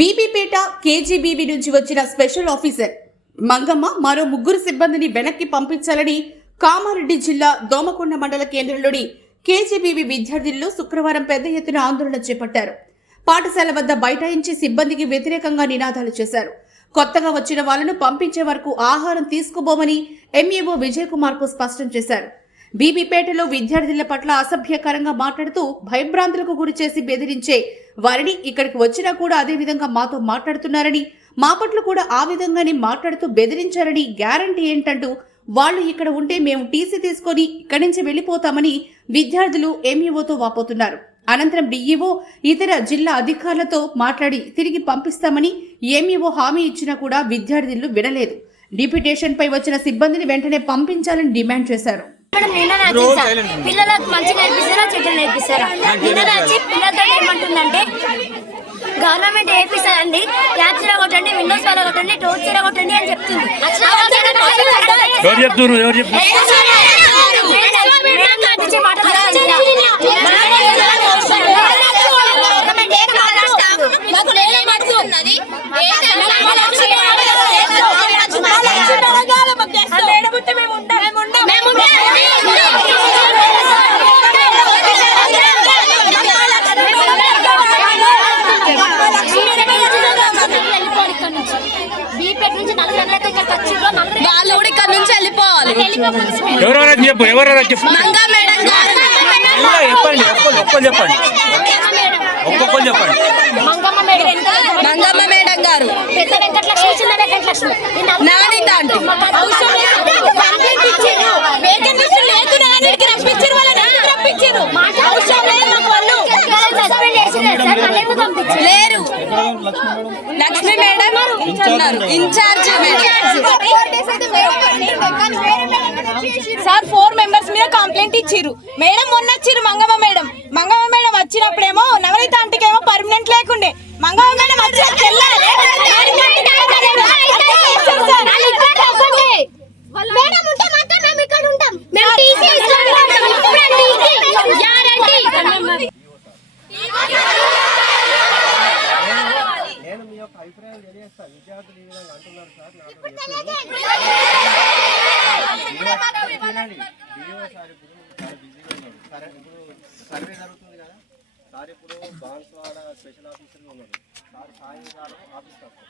Bibipet KGBV నుంచి వచ్చిన special officer Mangamma మరో ముగ్గురు సిబ్బందిని వెనక్కి పంపించాలని కామారెడ్డి జిల్లా దోమకొండ మండల కేంద్రంలోని కేజీబీవీ విద్యార్థులు శుక్రవారం పెద్ద ఎత్తున ఆందోళన చేపట్టారు. పాఠశాల వద్ద బైఠాయించి సిబ్బందికి వ్యతిరేకంగా నినాదాలు చేశారు. కొత్తగా వచ్చిన వాళ్లను పంపించే వరకు ఆహారం తీసుకోబోమని ఎంఈఓ విజయ్ కుమార్ కు స్పష్టం చేశారు. బీబీపేటలో విద్యార్థుల పట్ల అసభ్యకరంగా మాట్లాడుతూ భయభ్రాంతులకు గురిచేసి బెదిరించే వారిని ఇక్కడికి వచ్చినా కూడా అదే విధంగా మాతో మాట్లాడుతున్నారని, మా పట్ల కూడా ఆ విధంగానే మాట్లాడుతూ బెదిరించారని గ్యారంటీ ఏంటంటూ వాళ్లు ఇక్కడ ఉంటే మేము టీసీ తీసుకొని ఇక్కడి నుంచి వెళ్లిపోతామని విద్యార్థులు ఎంఈఓతో వాపోతున్నారు. అనంతరం డిఈఓ ఇతర జిల్లా అధికారులతో మాట్లాడి తిరిగి పంపిస్తామని ఎంఈఓ హామీ ఇచ్చినా కూడా విద్యార్థులు వినలేదు. డిప్యూటేషన్ పై వచ్చిన సిబ్బందిని వెంటనే పంపించాలని డిమాండ్ చేశారు. పిల్లలకు మంచి నేర్పిస్తారా చెట్లు నేర్పిస్తారా? వచ్చి పిల్లలతో ఏమంటుందంటే గవర్నమెంట్ ఏపిస్తారండి, యాప్స్ కొట్టండి, విండోస్ వల్ల కొట్టండి, డోర్స్ కొట్టండి అని చెప్తుంది. మంగమ్మ మేడం గారు, లేరు Lakshmi madam incharge sir 4 members మీద కంప్లైంట్ ఇచ్చిర్రు. మేడం మొన్న వచ్చిర్రు మంగమ్మ మేడం వచ్చినప్పుడేమో నవనీత ఆంటీకేమో పర్మనెంట్ లేకుండే, మంగమ్మ మేడం వచ్చి నేను మీ యొక్క అభిప్రాయం తెలియజేస్తా. విద్యార్థులు ఈ విధంగా అంటున్నారు సార్, సరే ఇప్పుడు సర్వే జరుగుతుంది కదా సార్, ఇప్పుడు బాన్స్వాడ స్పెషల్ ఆఫీసర్లు ఉన్నారు సార్, సాయంకాలం ఆఫీస్కి వస్తారు.